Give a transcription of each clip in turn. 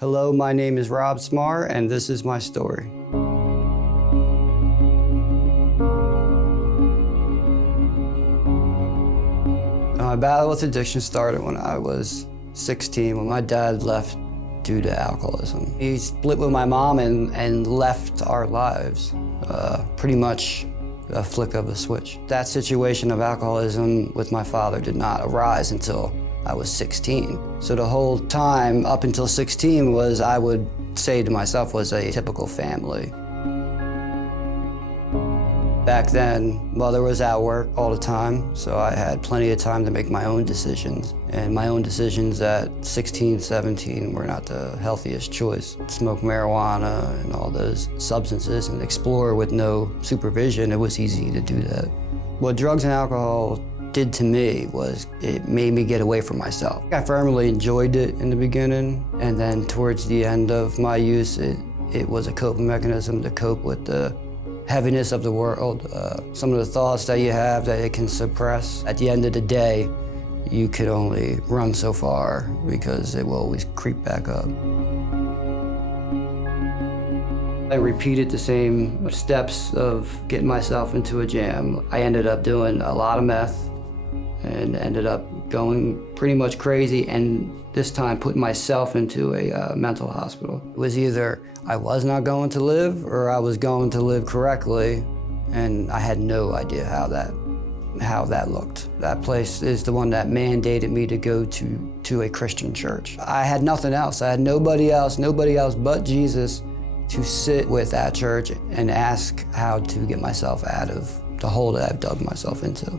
Hello, my name is Rob Smarr, and this is my story. My battle with addiction started when I was 16, when my dad left due to alcoholism. He split with my mom and left our lives, pretty much a flick of a switch. That situation of alcoholism with my father did not arise until I was 16. So the whole time up until 16 was, I would say to myself, was a typical family. Back then, mother was at work all the time, so I had plenty of time to make my own decisions. And my own decisions at 16, 17 were not the healthiest choice. Smoke marijuana and all those substances and explore with no supervision, it was easy to do that. What drugs and alcohol did to me was it made me get away from myself. I firmly enjoyed it in the beginning, and then towards the end of my use, it was a coping mechanism to cope with the heaviness of the world, some of the thoughts that you have that it can suppress. At the end of the day, you could only run so far because it will always creep back up. I repeated the same steps of getting myself into a jam. I ended up doing a lot of meth and ended up going pretty much crazy, and this time putting myself into a mental hospital. It was either I was not going to live or I was going to live correctly, and I had no idea how that looked. That place is the one that mandated me to go to a Christian church. I had nothing else. I had nobody else but Jesus to sit with at church and ask how to get myself out of the hole that I've dug myself into.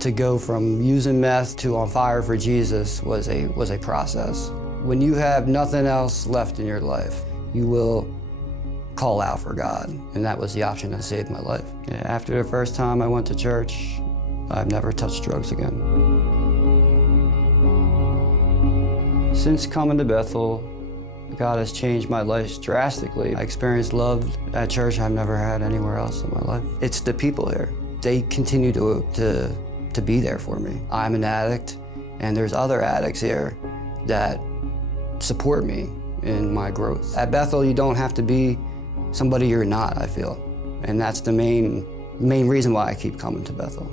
To go from using meth to on fire for Jesus was a process. When you have nothing else left in your life, you will call out for God, and that was the option that saved my life. After the first time I went to church, I've never touched drugs again. Since coming to Bethel, God has changed my life drastically. I experienced love at church I've never had anywhere else in my life. It's the people here. They continue to be there for me. I'm an addict, and there's other addicts here that support me in my growth. At Bethel, you don't have to be somebody you're not, I feel. And that's the main reason why I keep coming to Bethel.